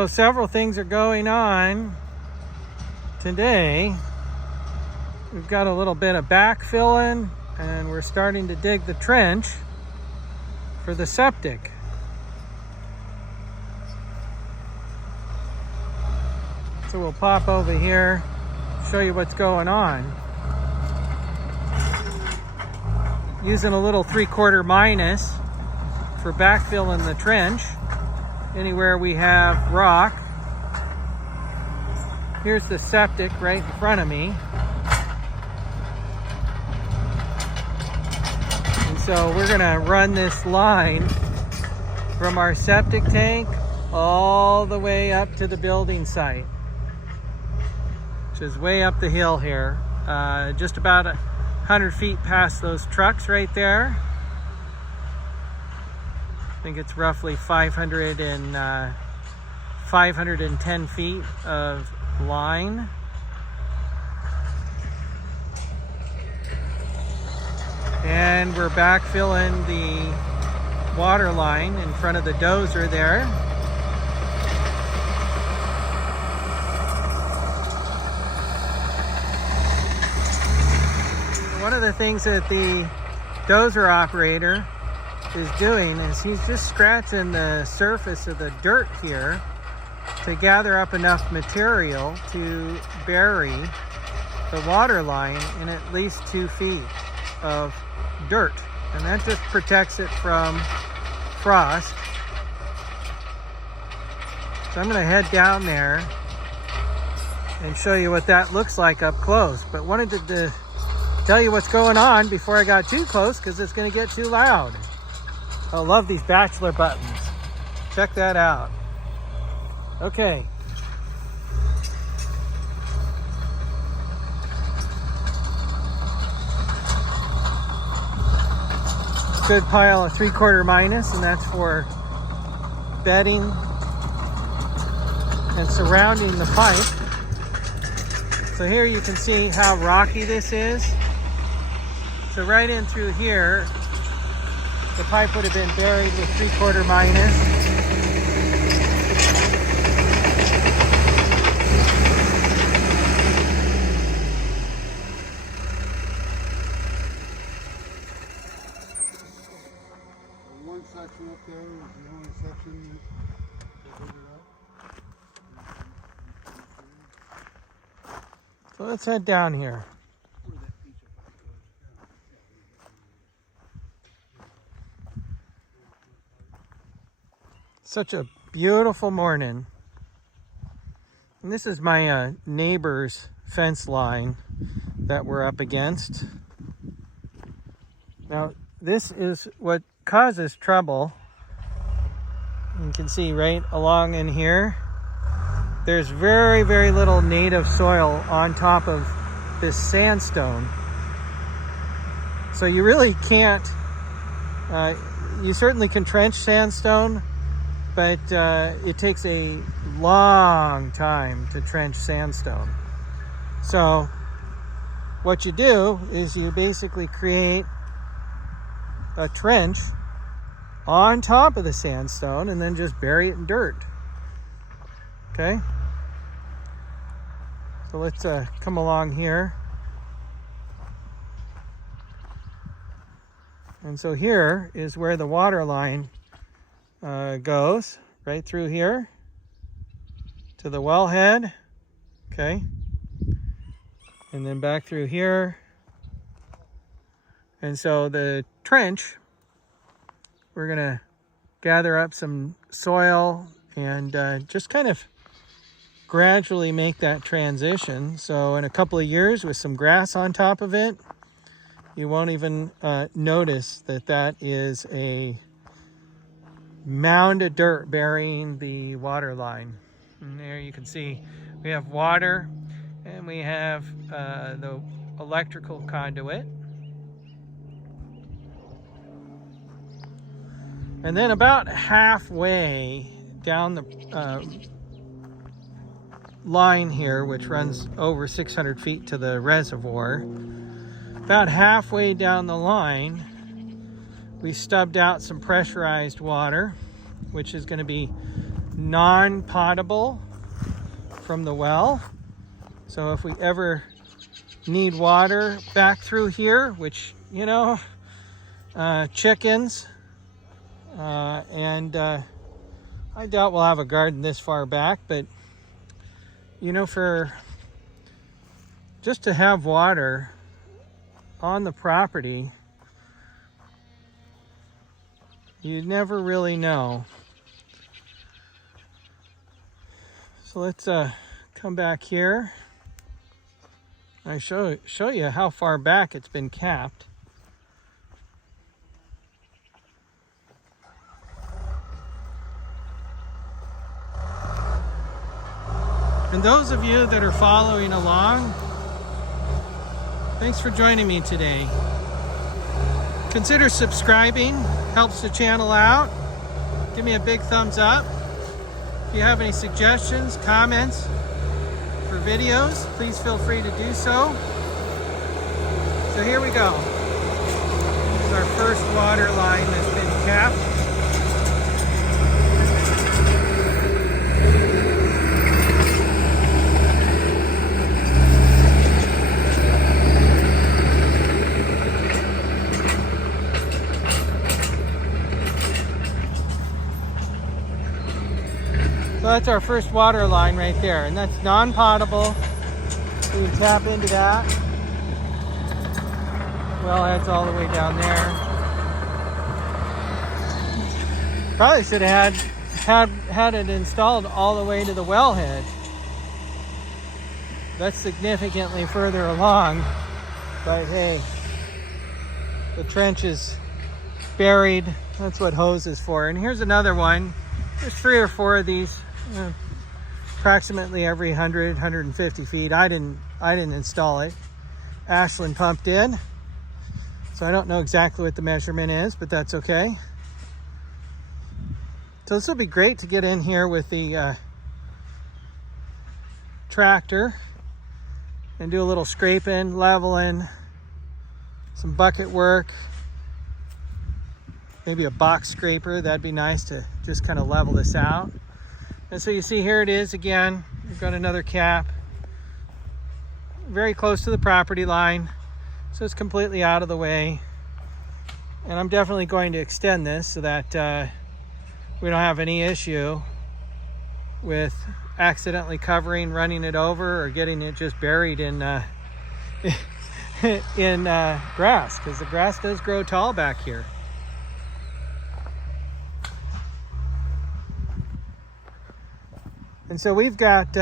So several things are going on today. We've got a little bit of backfilling and we're starting to dig the trench for the septic. So we'll pop over here, show you what's going on. Using a little 3/4 minus for backfilling the trench. Anywhere we have rock. Here's the septic right in front of me. And so we're gonna run this line from our septic tank all the way up to the building site, which is way up the hill here. Just about 100 feet past those trucks right there. I think it's roughly 510 feet of line. And we're backfilling the water line in front of the dozer there. One of the things that the dozer operator is doing is he's just scratching the surface of the dirt here to gather up enough material to bury the water line in at least 2 feet of dirt, and that just protects it from frost. So I'm going to head down there and show you what that looks like up close, but wanted to tell you what's going on before I got too close because it's going to get too loud. I love these bachelor buttons. Check that out. Okay. Good pile of 3/4 minus, and that's for bedding and surrounding the pipe. So here you can see how rocky this is. So right in through here, the pipe would have been buried with 3/4 minus. One section up there is the only section that did it up. So let's head down here. Such a beautiful morning. And this is my neighbor's fence line that we're up against. Now, this is what causes trouble. You can see right along in here, there's very, very little native soil on top of this sandstone. So you really can't, you certainly can trench sandstone, but it takes a long time to trench sandstone. So what you do is you basically create a trench on top of the sandstone and then just bury it in dirt. Okay? So let's come along here. And so here is where the water line goes, right through here to the wellhead. Okay? And then back through here. And so the trench, we're gonna gather up some soil and just kind of gradually make that transition. So in a couple of years with some grass on top of it, you won't even notice that that is a mound of dirt burying the water line. And there you can see we have water and we have the electrical conduit. And then about halfway down the line here, which runs over 600 feet to the reservoir, about halfway down the line, we stubbed out some pressurized water, which is going to be non-potable from the well. So if we ever need water back through here, which, you know, chickens, and I doubt we'll have a garden this far back, but, you know, for just to have water on the property, you never really know. So let's come back here. I show you how far back it's been capped. And those of you that are following along, thanks for joining me today. Consider subscribing, helps the channel out. Give me a big thumbs up. If you have any suggestions, comments for videos, please feel free to do so. So here we go. This is our first water line that's been capped. So that's our first water line right there, and that's non-potable. We can tap into that. Wellhead's all the way down there. Probably should have had it installed all the way to the wellhead. That's significantly further along, but hey, the trench is buried. That's what hose is for. And here's another one. There's 3 or 4 of these. Approximately every 100, 150 feet. I didn't install it. Ashland pumped in. So I don't know exactly what the measurement is, but that's okay. So this will be great to get in here with the tractor and do a little scraping, leveling, some bucket work, maybe a box scraper. That'd be nice to just kind of level this out. And so you see here it is again. We've got another cap very close to the property line, so it's completely out of the way. And I'm definitely going to extend this so that we don't have any issue with accidentally covering, running it over, or getting it just buried in in grass, because the grass does grow tall back here. And so we've got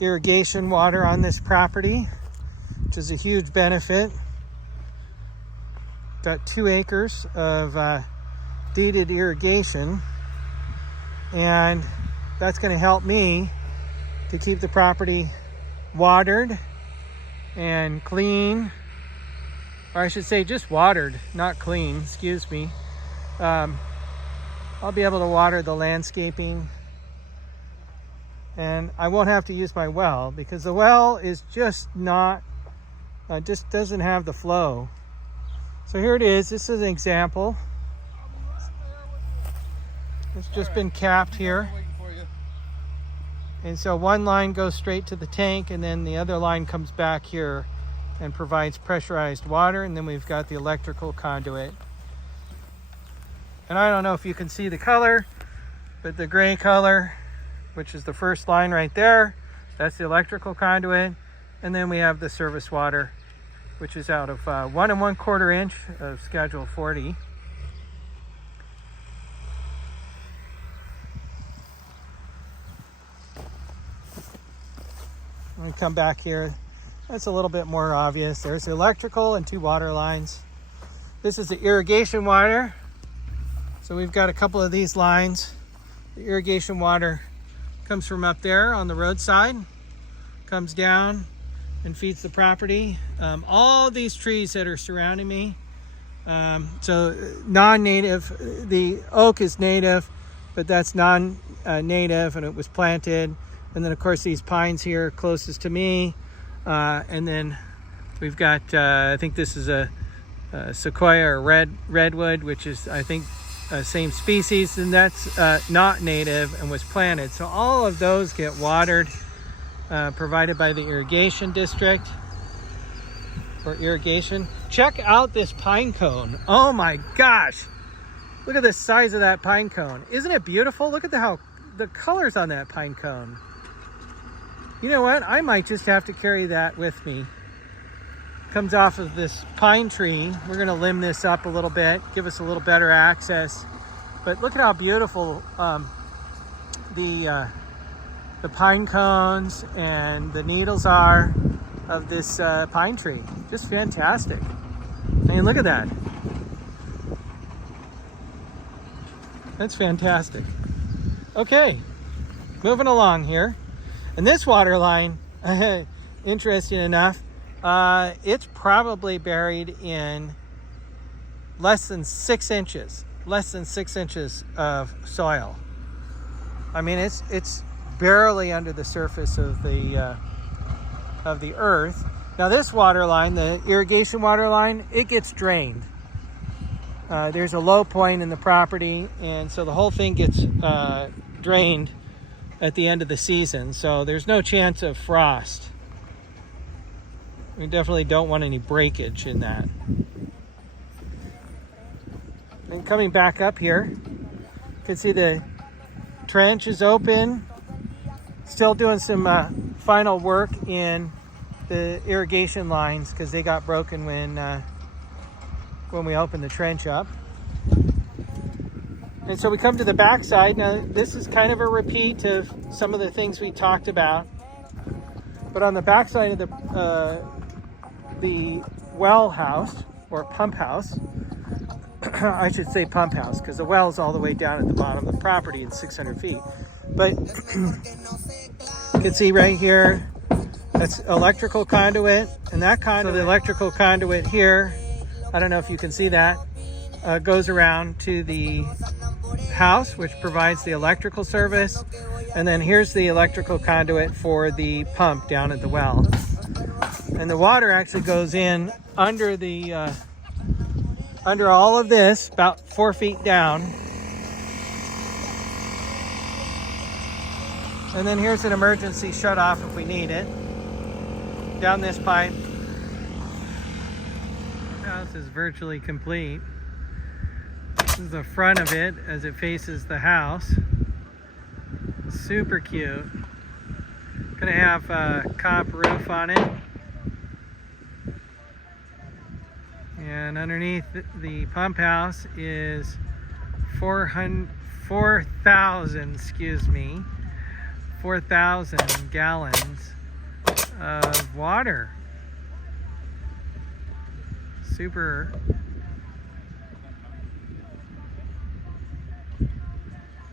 irrigation water on this property, which is a huge benefit. Got 2 acres of deeded irrigation, and that's going to help me to keep the property watered and clean, or I should say just watered, not clean, excuse me. I'll be able to water the landscaping, and I won't have to use my well, because the well is just not, just doesn't have the flow. So here it is. This is an example. It's just been capped here. And so one line goes straight to the tank, and then the other line comes back here and provides pressurized water, and then we've got the electrical conduit. And I don't know if you can see the color, but the gray color, which is the first line right there, that's the electrical conduit. And then we have the service water, which is out of 1 1/4 inch of Schedule 40. I'm going to come back here. That's a little bit more obvious. There's the electrical and 2 water lines. This is the irrigation water. So we've got a couple of these lines. The irrigation water comes from up there on the roadside, comes down and feeds the property. All these trees that are surrounding me, so non-native, the oak is native, but that's non-native, and it was planted. And then of course these pines here closest to me, and then we've got I think this is a sequoia or redwood, which is I think same species, and that's not native and was planted. So all of those get watered, provided by the irrigation district or irrigation. Check out this pine cone. Oh my gosh. Look at the size of that pine cone. Isn't it beautiful? Look at how the colors on that pine cone. You know what? I might just have to carry that with me. Comes off of this pine tree. We're going to limb this up a little bit, give us a little better access. But look at how beautiful the pine cones and the needles are of this pine tree. Just fantastic. I mean, look at that. That's fantastic. Okay, moving along here. And this water line, interesting enough, it's probably buried in less than 6 inches of soil. I mean, it's barely under the surface of the earth. Now this water line, the irrigation water line, it gets drained. There's a low point in the property, and so the whole thing gets drained at the end of the season. So there's no chance of frost. We definitely don't want any breakage in that. And coming back up here, you can see the trench is open. Still doing some final work in the irrigation lines because they got broken when we opened the trench up. And so we come to the backside. Now this is kind of a repeat of some of the things we talked about. But on the backside of the well house, or pump house, I should say pump house, because the well is all the way down at the bottom of the property at 600 feet. But you can see right here, that's electrical conduit, and that conduit, so the electrical conduit here, I don't know if you can see that, goes around to the house, which provides the electrical service. And then here's the electrical conduit for the pump down at the well. And the water actually goes in under the under all of this, about 4 feet down. And then here's an emergency shut-off if we need it. Down this pipe. The house is virtually complete. This is the front of it as it faces the house. Super cute. Gonna have a cop roof on it. And underneath the pump house is 4,000 gallons of water. Super